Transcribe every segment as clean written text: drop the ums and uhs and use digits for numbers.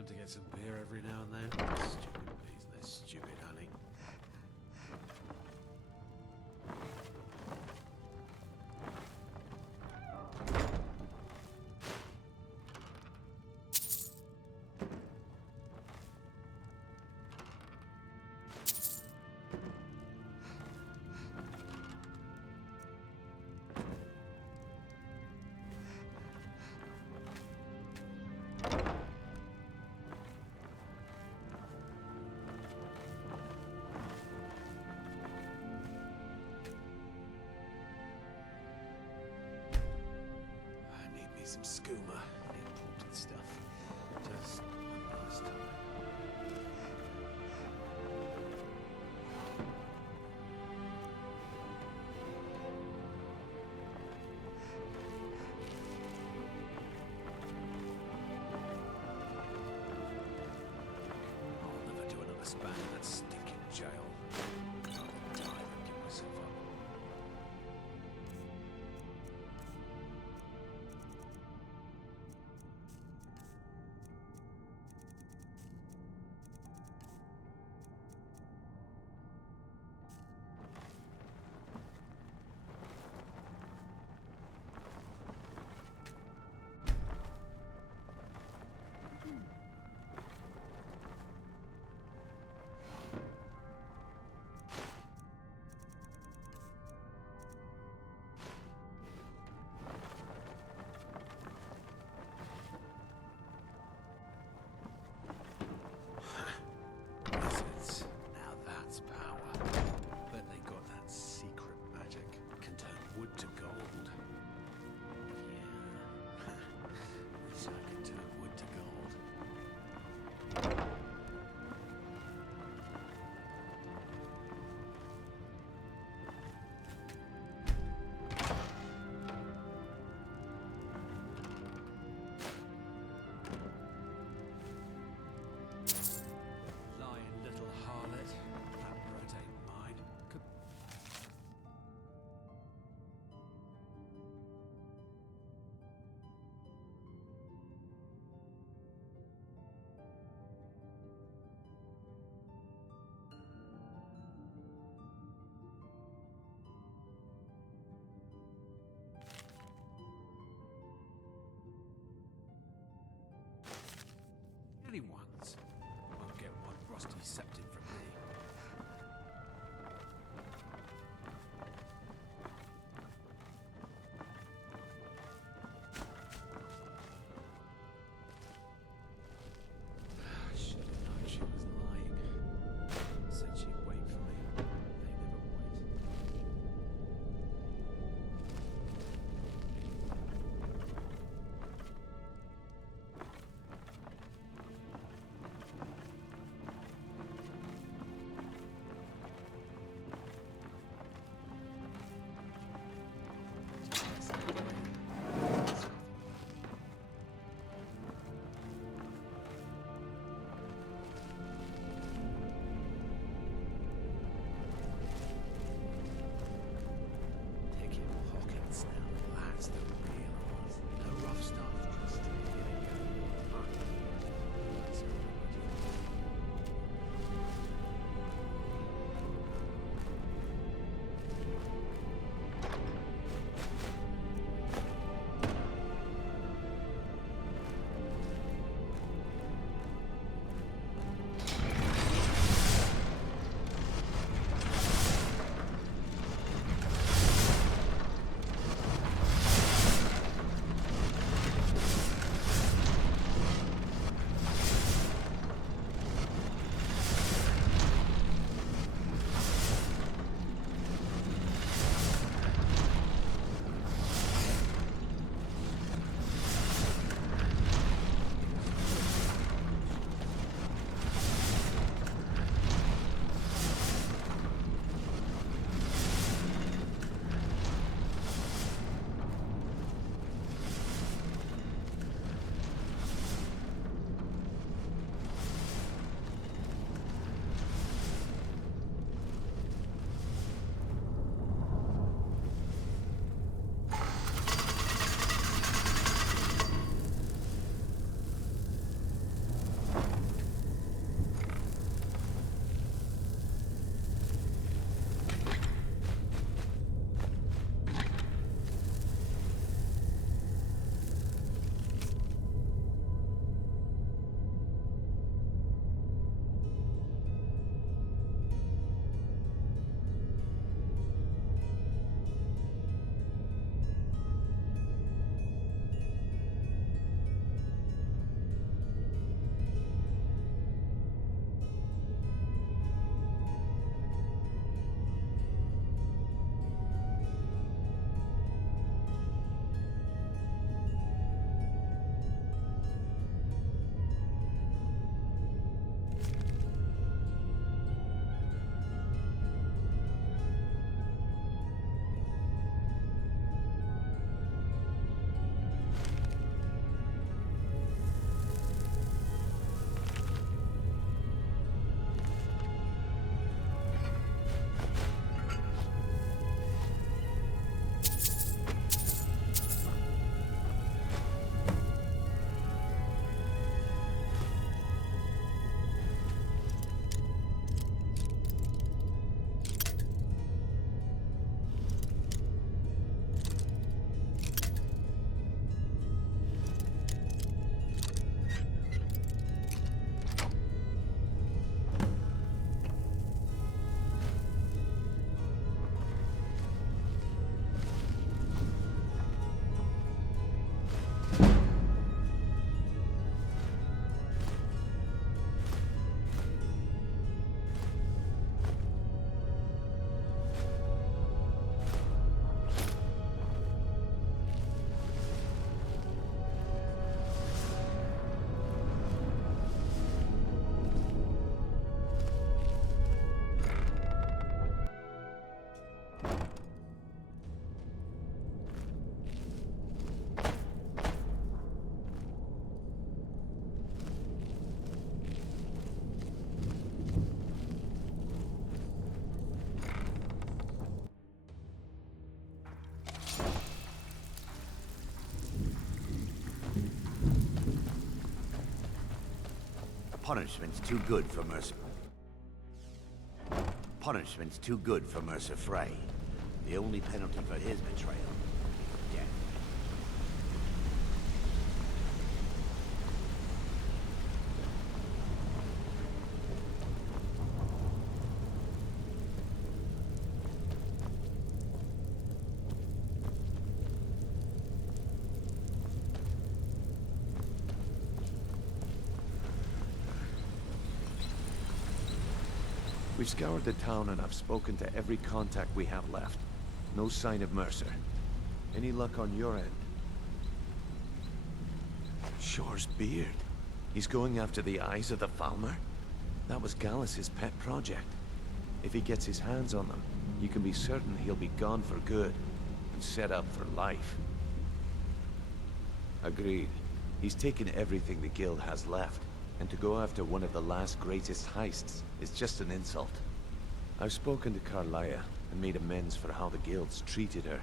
him to get some beer every now and then. Stupid bees and their stupid honey. Some skooma, important stuff. Just one last time. I'll never do another span in that stinking jail. I'll die and give myself up. Punishment's too good for Mercer. Punishment's too good for Mercer Frey. The only penalty for his betrayal is death. We've scoured the town and I've spoken to every contact we have left. No sign of Mercer. Any luck on your end? Shore's beard. He's going after the eyes of the Falmer? That was Gallus's pet project. If he gets his hands on them, you can be certain he'll be gone for good and set up for life. Agreed. He's taken everything the guild has left, and to go after one of the last greatest heists is just an insult. I've spoken to Carlia and made amends for how the guilds treated her.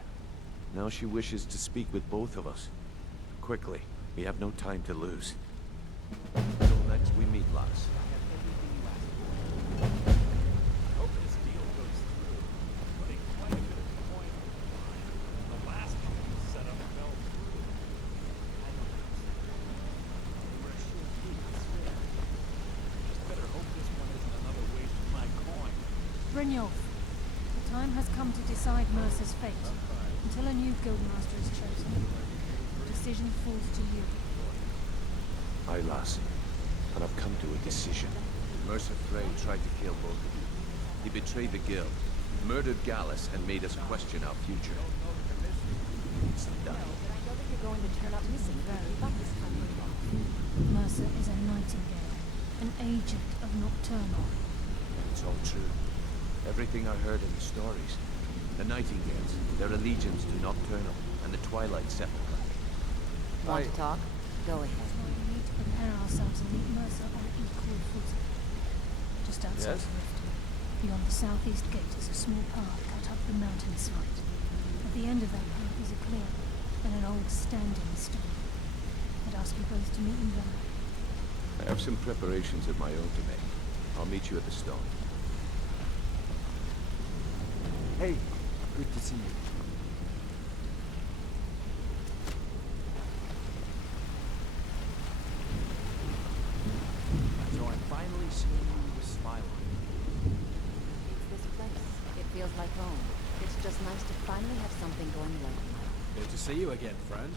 Now she wishes to speak with both of us. Quickly, we have no time to lose. Until next we meet, lads. Brynjolf, the time has come to decide Mercer's fate. Until a new guildmaster is chosen, the decision falls to you. Aye, lass. And I've come to a decision. Mercer Frey tried to kill both of you. He betrayed the guild, murdered Gallus, and made us question our future. It's done. I know that you're going to turn up missing very about this country. Mercer is a nightingale, an agent of Nocturnal. It's all true. Everything I heard in the stories. The Nightingales, their allegiance to Nocturnal, and the Twilight Sepulchre. Want to talk? Go ahead. We need to prepare ourselves and meet Mercer on equal footing. Just outside Yes? Riftweald, beyond the southeast gate is a small path cut up the mountainside. At the end of that path is a clearing and an old standing stone. I'd ask you both to meet me there. I have some preparations of my own to make. I'll meet you at the stone. Hey, good to see you. So I'm finally seeing you with a smile on you. It's this place. It feels like home. It's just nice to finally have something going right in life. Good to see you again, friend.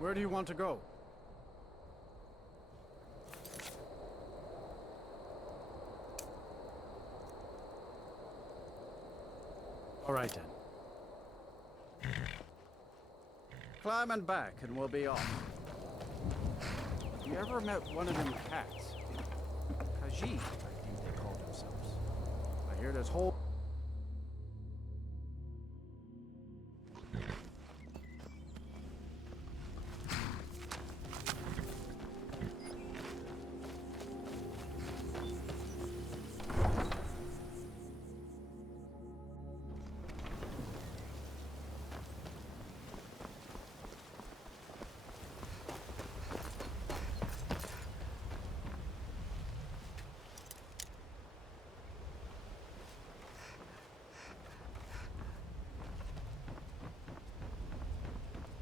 Where do you want to go? All right then. Climb and back and we'll be off. You ever met one of them cats? Khajiit, I think they call themselves. I hear this whole...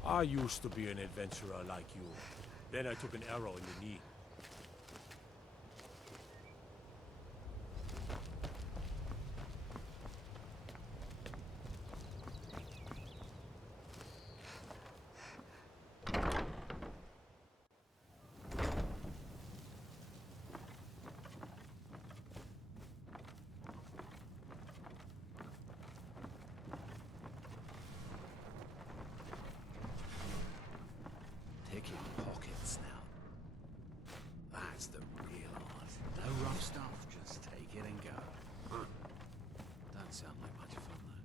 I used to be an adventurer like you. Then I took an arrow in the knee. Picking pockets now. That's the real art. No rough stuff, just take it and go. Doesn't sound like much fun, though.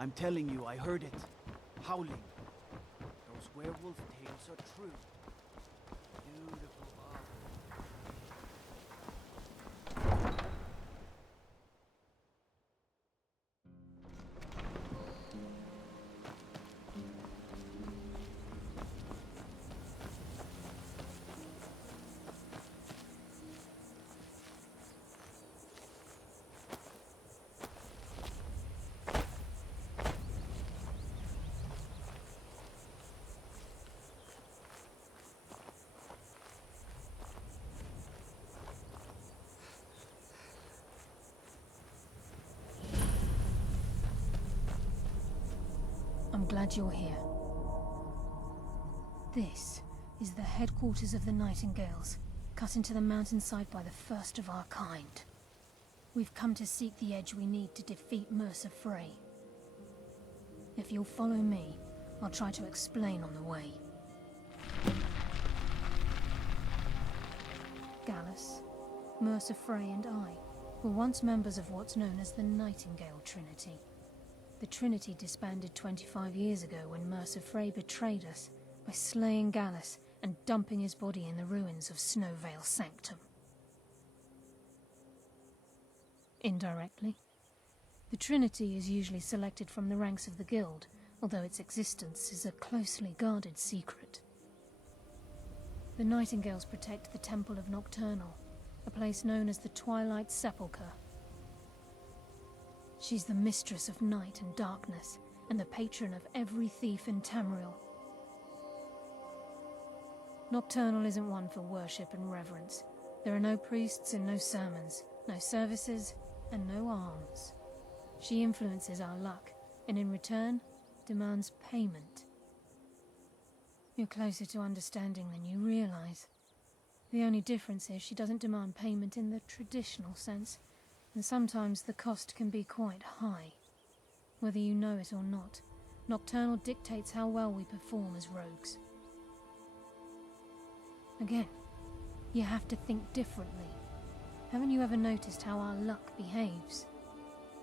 I'm telling you, I heard it. Howling. Those werewolf tales are true. Beautiful art. I'm glad you're here. This is the headquarters of the Nightingales, cut into the mountainside by the first of our kind. We've come to seek the edge we need to defeat Mercer Frey. If you'll follow me, I'll try to explain on the way. Gallus, Mercer Frey and I were once members of what's known as the Nightingale Trinity. The Trinity disbanded 25 years ago when Mercer Frey betrayed us by slaying Gallus and dumping his body in the ruins of Snowvale Sanctum. Indirectly, the Trinity is usually selected from the ranks of the Guild, although its existence is a closely guarded secret. The Nightingales protect the Temple of Nocturnal, a place known as the Twilight Sepulchre. She's the mistress of night and darkness, and the patron of every thief in Tamriel. Nocturnal isn't one for worship and reverence. There are no priests and no sermons, no services, and no alms. She influences our luck, and in return, demands payment. You're closer to understanding than you realize. The only difference is she doesn't demand payment in the traditional sense, and sometimes the cost can be quite high. Whether you know it or not, Nocturnal dictates how well we perform as rogues. Again, you have to think differently. Haven't you ever noticed how our luck behaves?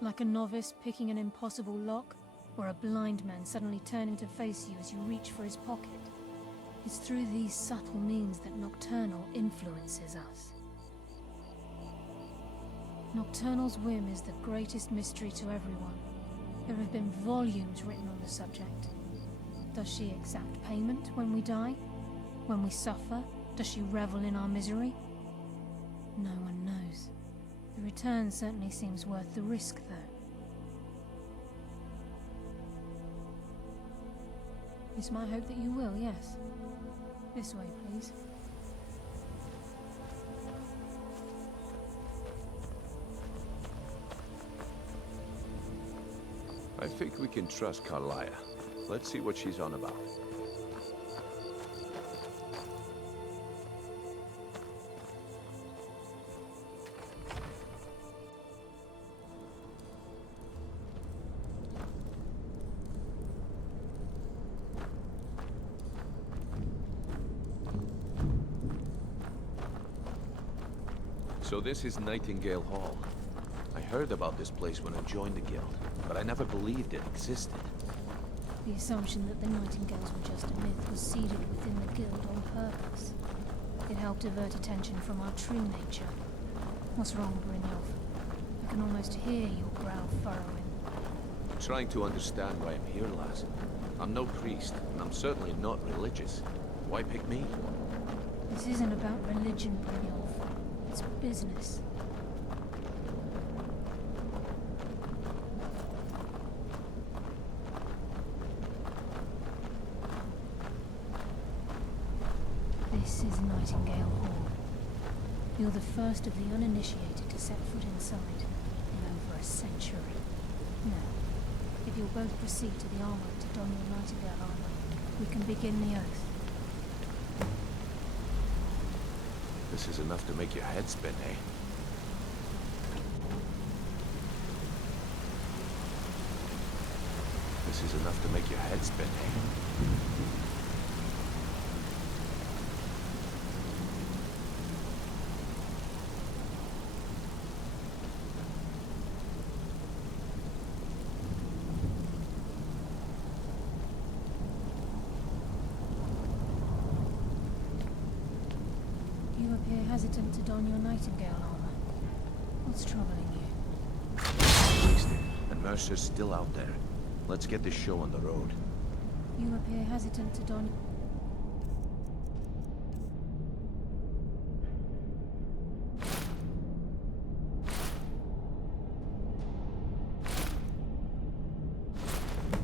Like a novice picking an impossible lock, or a blind man suddenly turning to face you as you reach for his pocket. It's through these subtle means that Nocturnal influences us. Nocturnal's whim is the greatest mystery to everyone. There have been volumes written on the subject. Does she exact payment when we die? When we suffer, does she revel in our misery? No one knows. The return certainly seems worth the risk, though. It's my hope that you will, yes. This way, please. I think we can trust Carlia. Let's see what she's on about. So this is Nightingale Hall. I heard about this place when I joined the guild, but I never believed it existed. The assumption that the Nightingales were just a myth was seeded within the guild on purpose. It helped divert attention from our true nature. What's wrong, Brynjolf? I can almost hear your brow furrowing. Trying to understand why I'm here, lass. I'm no priest, and I'm certainly not religious. Why pick me? This isn't about religion, Brynjolf. It's business. This is Nightingale Hall. You're the first of the uninitiated to set foot inside in over a century. Now, if you'll both proceed to the armory to don your Nightingale armor, we can begin the oath. This is enough to make your head spin, eh? This is enough to make your head spin, eh? You appear hesitant to don your Nightingale armor. What's troubling you? Wasted, and Mercer's still out there. Let's get this show on the road. You appear hesitant to don...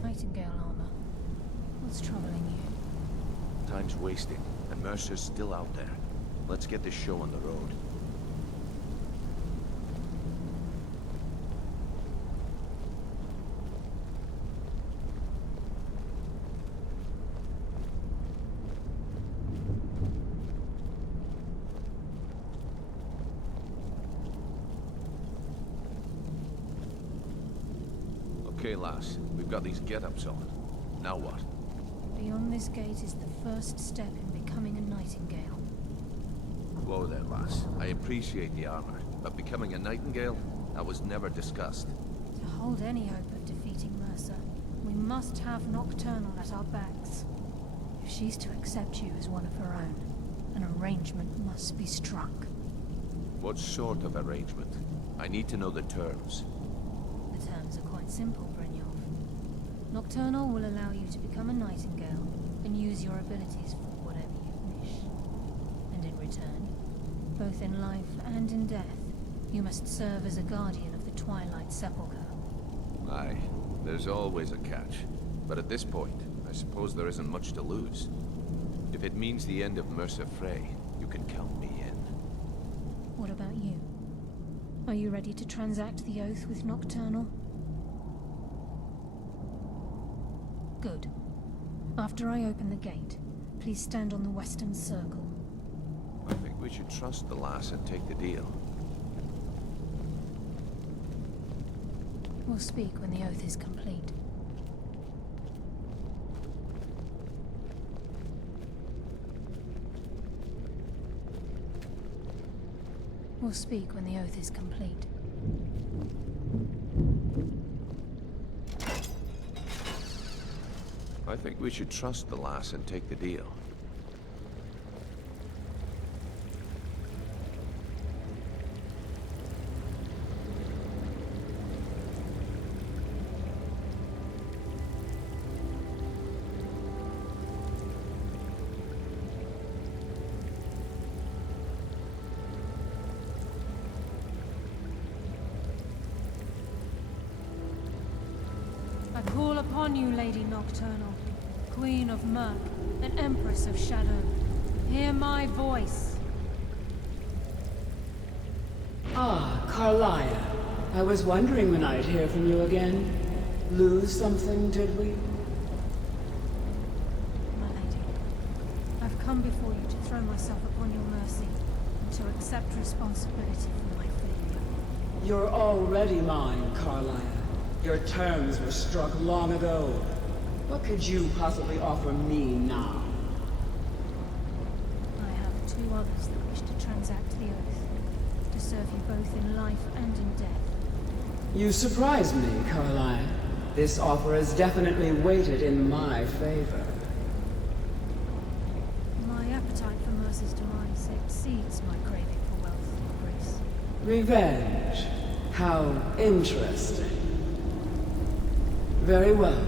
Nightingale armor. What's troubling you? Time's wasting, and Mercer's still out there. Let's get this show on the road. Okay, lass. We've got these get-ups on. Now what? Beyond this gate is the first step in becoming a Nightingale. Whoa there, lass. I appreciate the armor, but becoming a Nightingale? That was never discussed. To hold any hope of defeating Mercer, we must have Nocturnal at our backs. If she's to accept you as one of her own, an arrangement must be struck. What sort of arrangement? I need to know the terms. The terms are quite simple, Brynjolf. Nocturnal will allow you to become a Nightingale and use your abilities for whatever you wish. And in return, both in life and in death, you must serve as a guardian of the Twilight Sepulchre. Aye, there's always a catch. But at this point, I suppose there isn't much to lose. If it means the end of Mercer Frey, you can count me in. What about you? Are you ready to transact the oath with Nocturnal? Good. After I open the gate, please stand on the western circle. I think we should trust the lass and take the deal. We'll speak when the oath is complete. We'll speak when the oath is complete. I think we should trust the lass and take the deal. I call upon you, Lady Nocturnal, Queen of Murk, and Empress of Shadow. Hear my voice. Ah, Carlia. I was wondering when I'd hear from you again. Lose something, did we? My lady, I've come before you to throw myself upon your mercy, and to accept responsibility for my failure. You're already mine, Carlia. Your terms were struck long ago. What could you possibly offer me now? I have two others that wish to transact the oath, to serve you both in life and in death. You surprise me, Carlia. This offer is definitely weighted in my favor. My appetite for Mercer's demise exceeds my craving for wealth and grace. Revenge. How interesting. Very well.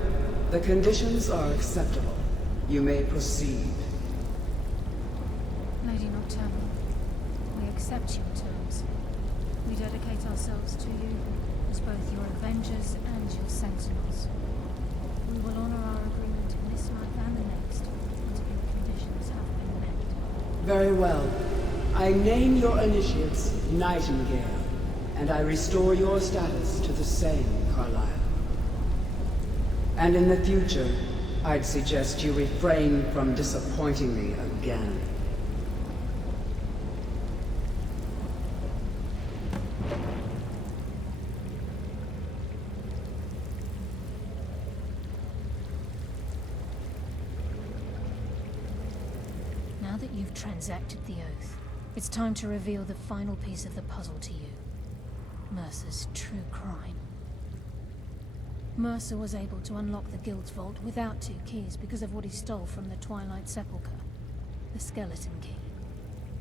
The conditions are acceptable. You may proceed. Lady Nocturnal, we accept your terms. We dedicate ourselves to you as both your avengers and your sentinels. We will honor our agreement in this life and the next until your conditions have been met. Very well. I name your initiates Nightingale, and I restore your status to the same, Carlisle. And in the future, I'd suggest you refrain from disappointing me again. Now that you've transacted the oath, it's time to reveal the final piece of the puzzle to you. Mercer's true crime. Mercer was able to unlock the Guild's vault without 2 keys because of what he stole from the Twilight Sepulchre, the skeleton key.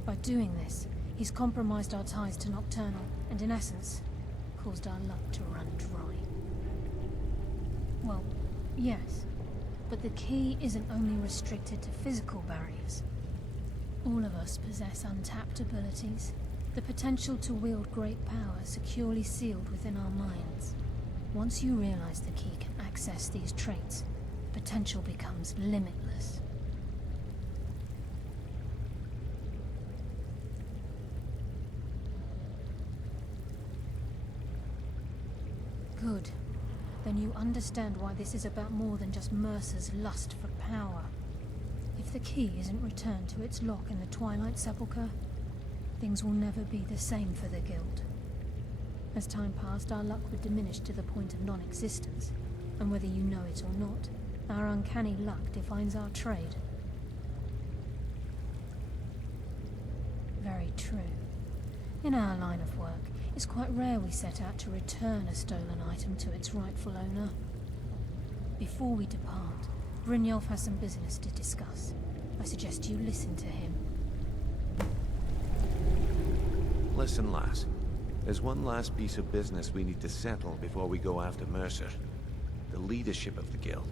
By doing this, he's compromised our ties to Nocturnal, and in essence, caused our luck to run dry. Well, yes, but the key isn't only restricted to physical barriers. All of us possess untapped abilities, the potential to wield great power securely sealed within our minds. Once you realize the key can access these traits, potential becomes limitless. Good. Then you understand why this is about more than just Mercer's lust for power. If the key isn't returned to its lock in the Twilight Sepulchre, things will never be the same for the Guild. As time passed, our luck would diminish to the point of non-existence, and whether you know it or not, our uncanny luck defines our trade. Very true. In our line of work, it's quite rare we set out to return a stolen item to its rightful owner. Before we depart, Brynjolf has some business to discuss. I suggest you listen to him. Listen, lass. There's one last piece of business we need to settle before we go after Mercer. The leadership of the Guild.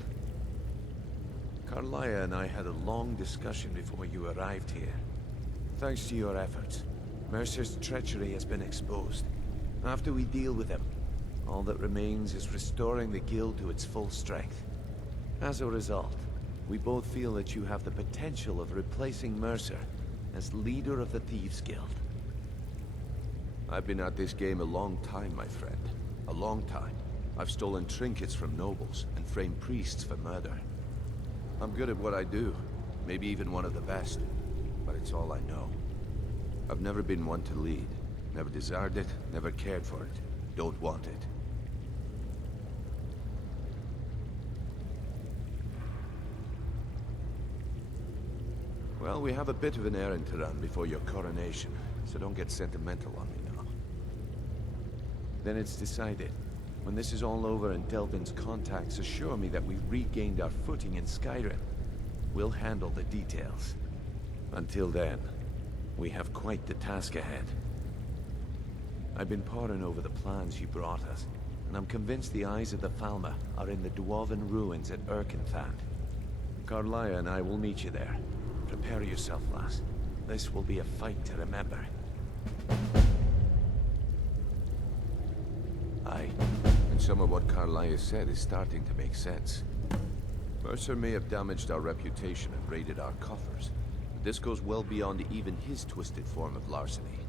Carlia and I had a long discussion before you arrived here. Thanks to your efforts, Mercer's treachery has been exposed. After we deal with him, all that remains is restoring the Guild to its full strength. As a result, we both feel that you have the potential of replacing Mercer as leader of the Thieves' Guild. I've been at this game a long time, my friend. A long time. I've stolen trinkets from nobles and framed priests for murder. I'm good at what I do, maybe even one of the best, but it's all I know. I've never been one to lead. Never desired it, never cared for it. Don't want it. Well, we have a bit of an errand to run before your coronation, so don't get sentimental on me now. Then it's decided. When this is all over and Delvin's contacts assure me that we've regained our footing in Skyrim, we'll handle the details. Until then, we have quite the task ahead. I've been poring over the plans you brought us, and I'm convinced the eyes of the Falmer are in the Dwarven ruins at Erkenthand. Carlia and I will meet you there. Prepare yourself, lass. This will be a fight to remember. Aye, and some of what Carlia said is starting to make sense. Mercer may have damaged our reputation and raided our coffers, but this goes well beyond even his twisted form of larceny.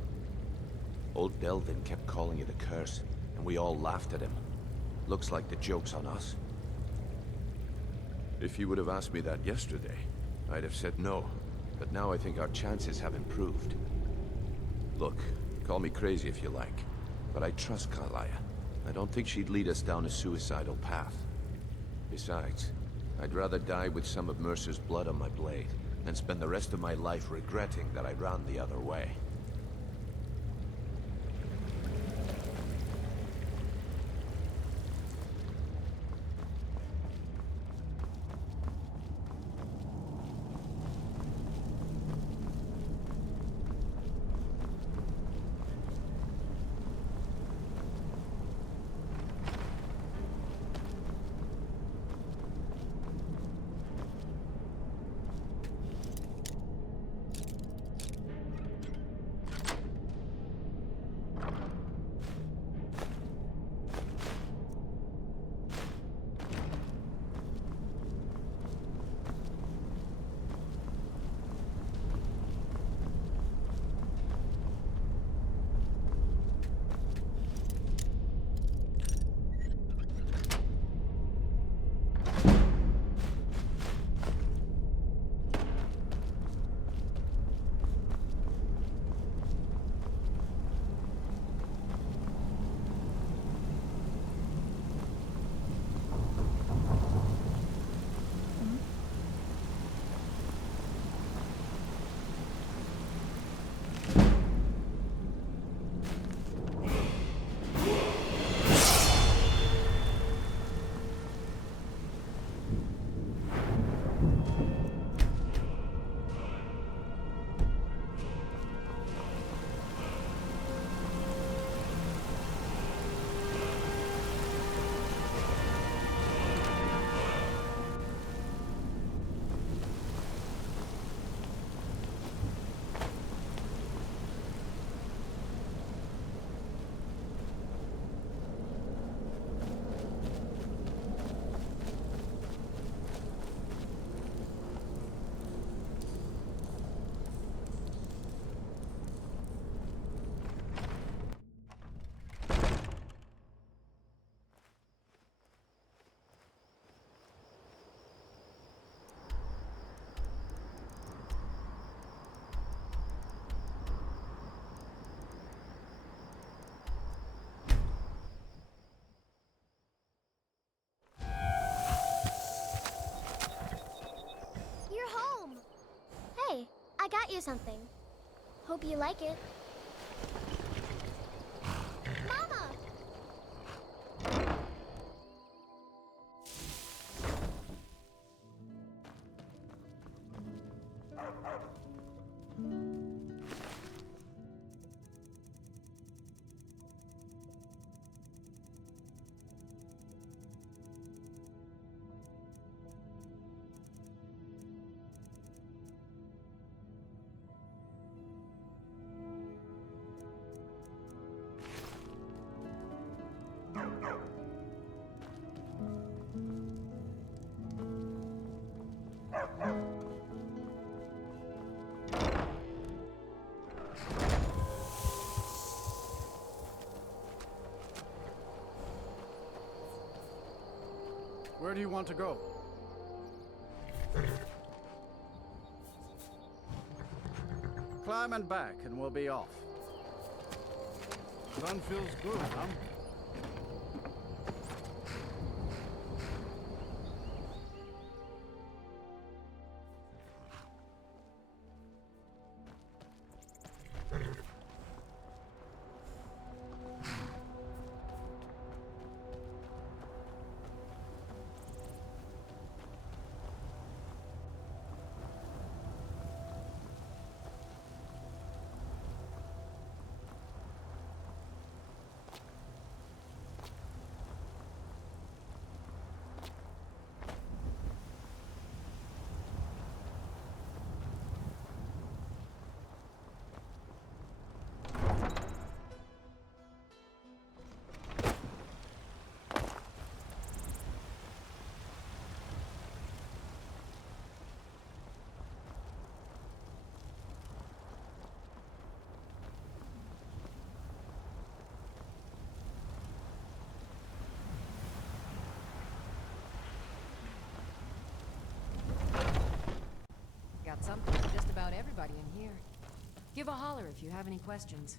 Old Delvin kept calling it a curse, and we all laughed at him. Looks like the joke's on us. If you would have asked me that yesterday, I'd have said no, but now I think our chances have improved. Look, call me crazy if you like, but I trust Carlia. I don't think she'd lead us down a suicidal path. Besides, I'd rather die with some of Mercer's blood on my blade than spend the rest of my life regretting that I ran the other way. I got you something. Hope you like it. Mama! Where do you want to go? Climb and back, and we'll be off. Sun feels good, huh? got something for just about everybody in here. Give a holler if you have any questions.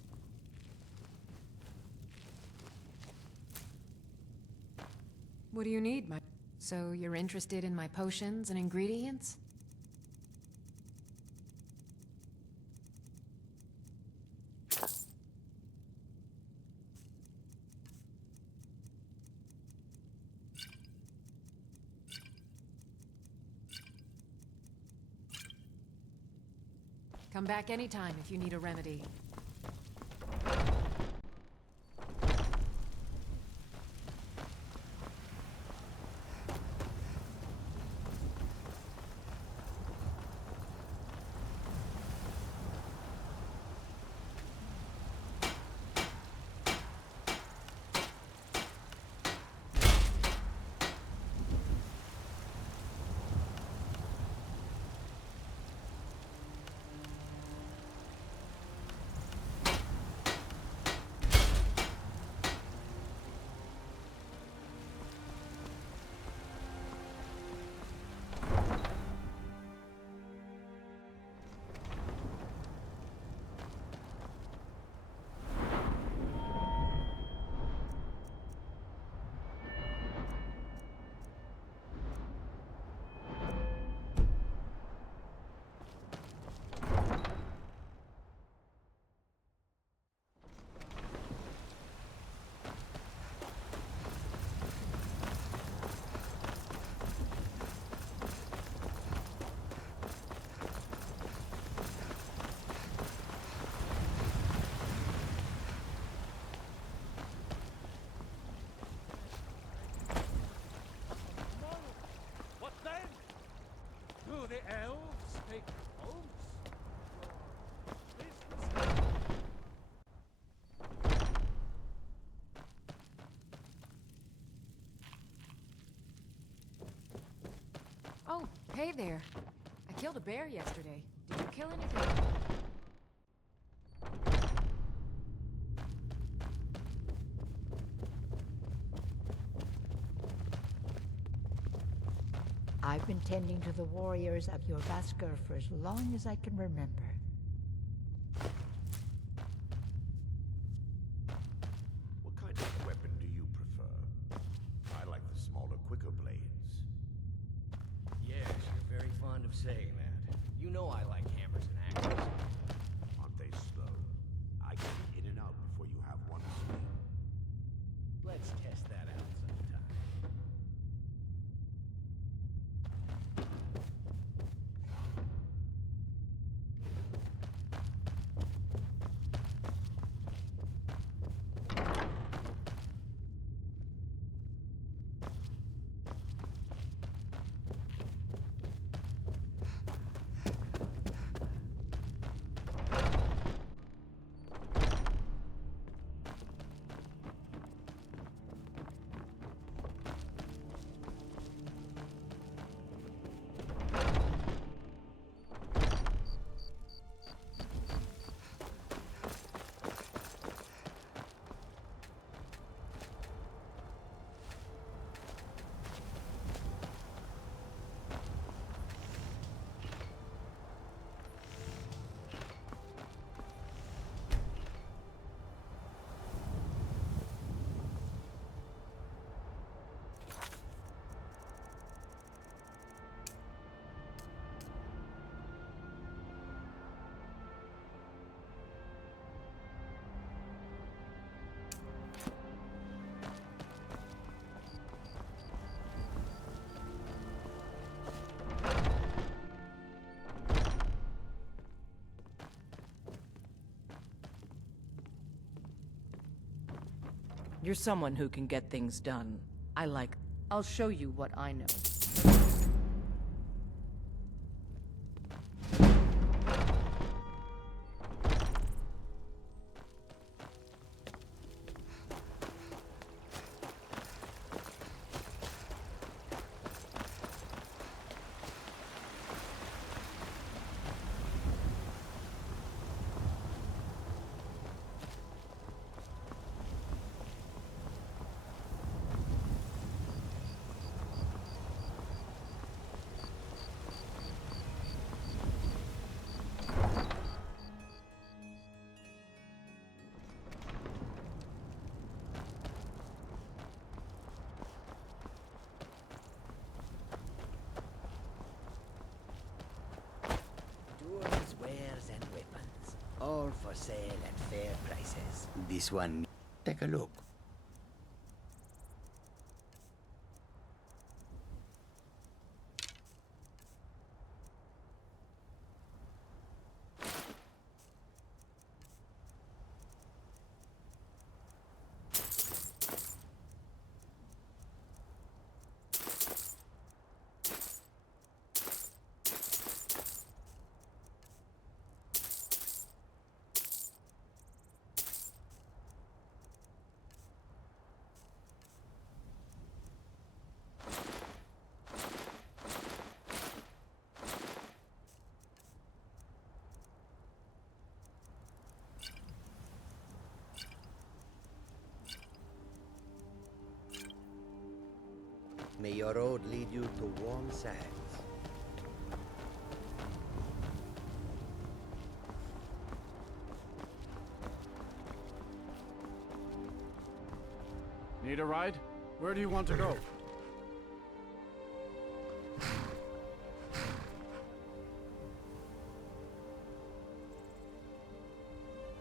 What do you need, my... So you're interested in my potions and ingredients? Come back anytime if you need a remedy. What then? Do the elves take oaths? Oh, hey there. I killed a bear yesterday. Did you kill anything? I've been tending to the warriors of your Vasker for as long as I can remember. What kind of weapon do you prefer? I like the smaller, quicker blades. Yes, you're very fond of saying that. You know I like hammers and axes. Aren't they slow? I can be in and out before you have one swing. Let's test that out sometime. You're someone who can get things done. I'll show you what I know. for sale at fair prices. This one, take a look. May your road lead you to warm sands. Need a ride? Where do you want to go?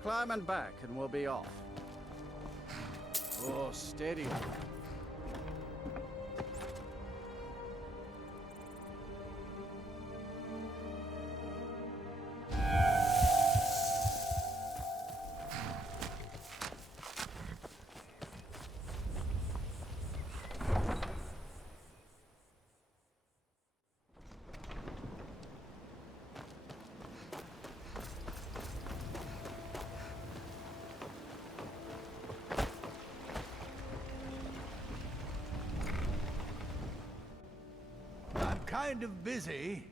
Climb and back and we'll be off. Oh, steady. Kind of busy,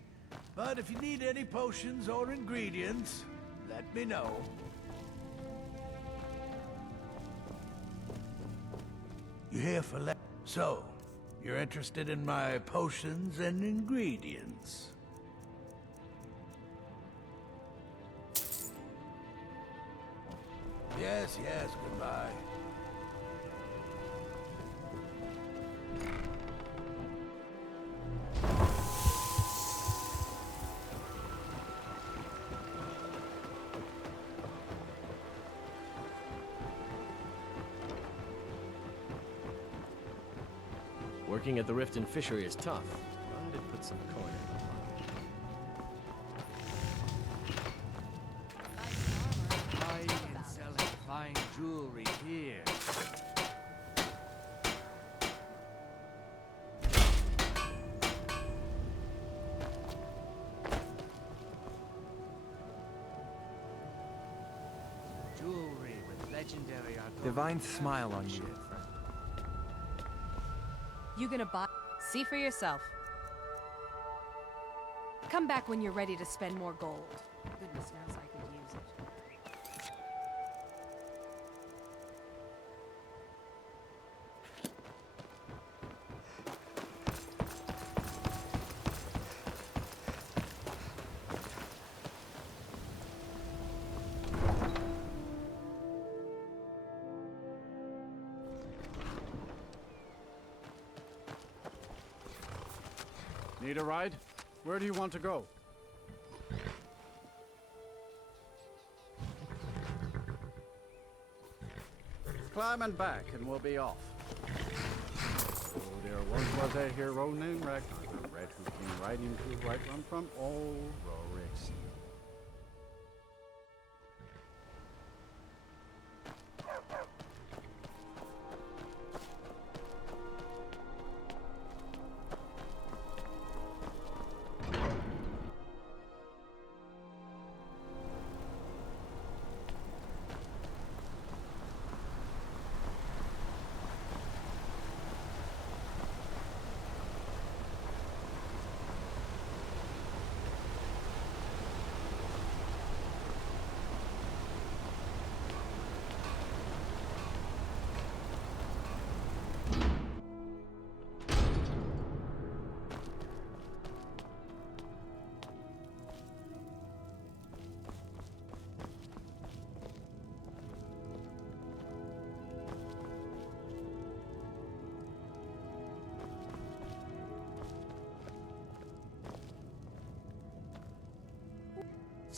but if you need any potions or ingredients, let me know. You here for So, you're interested in my potions and ingredients? Yes, goodbye. Working at the Rift and Fishery is tough, but it puts some coin in my pocket. Buying and selling fine jewelry here. Jewelry with legendary art. Divine smile on you. You gonna buy? See for yourself. Come back when you're ready to spend more gold. Goodness knows I could use it. Need a ride? Where do you want to go? Climb and back and we'll be off. Oh, there once was a hero named Ragnar the Red who came riding to Whiterun from old Rorik's.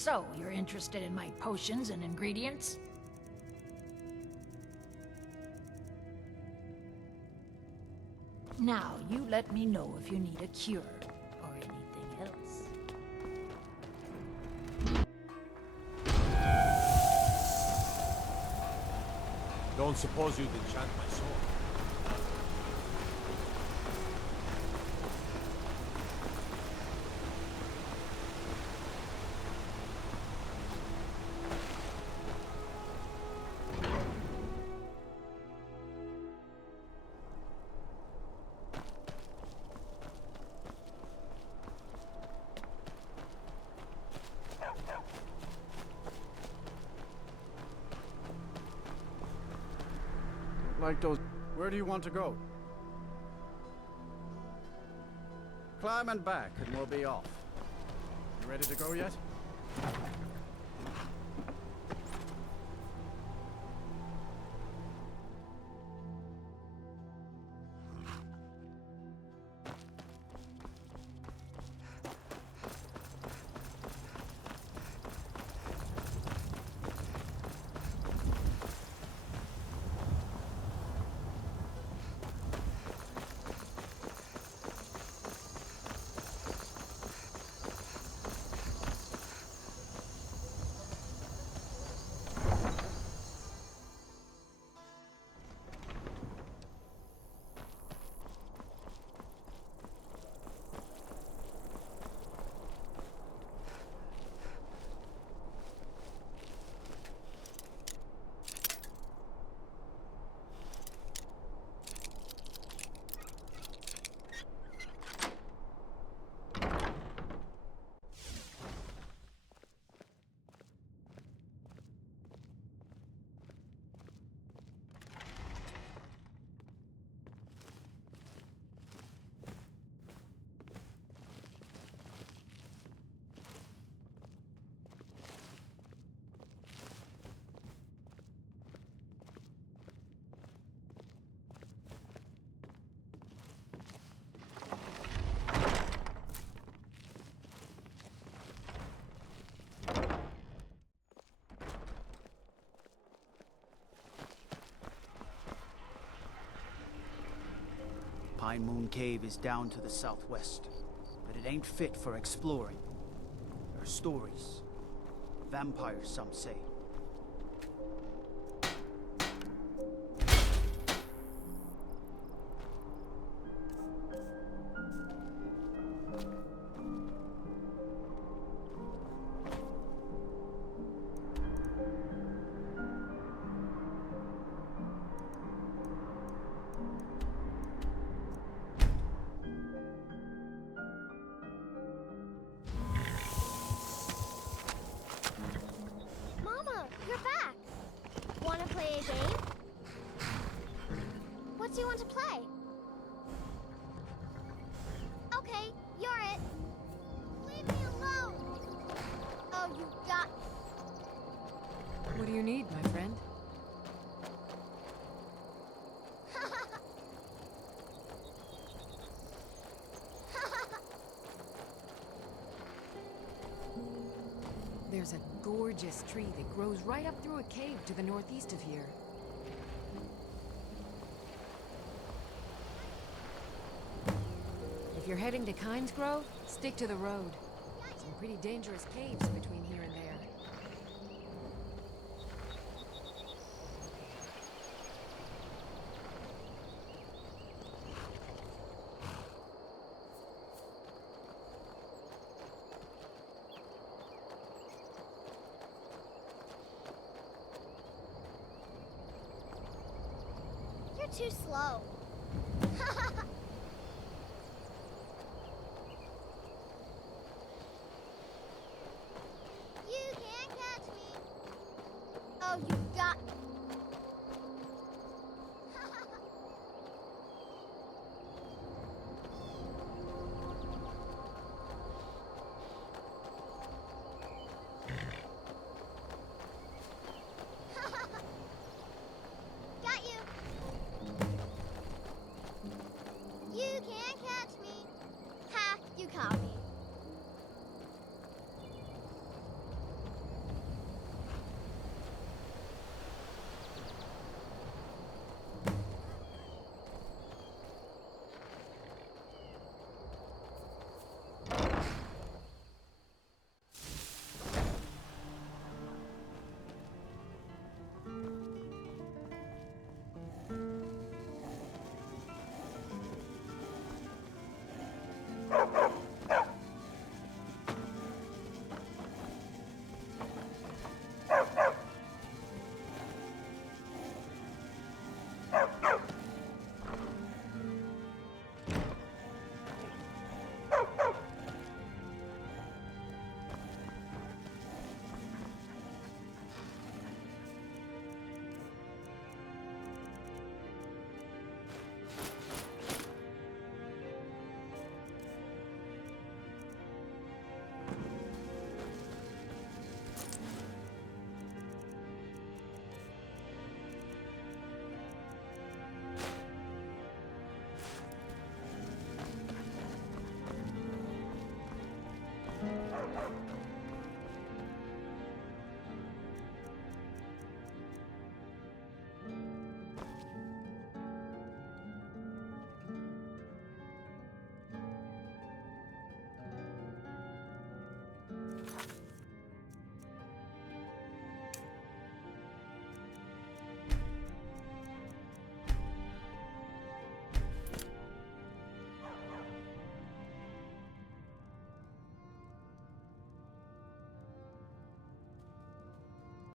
So, you're interested in my potions and ingredients? Now, you let me know if you need a cure, or anything else. Don't suppose you'd enchant my sword? Like those... Where do you want to go? Climb and back, and we'll be off. You ready to go yet? Pine Moon Cave is down to the southwest, but it ain't fit for exploring. There are stories. Vampires, some say. You're back! Wanna play a game? What do you want to play? Okay, you're it. Leave me alone! Oh, you got... What do you need, my friend? There's a gorgeous tree that grows right up through a cave to the northeast of here. If you're heading to Kynes Grove, stick to the road. Some pretty dangerous caves between here and there. You're too slow. You can't catch me. Oh, you got me.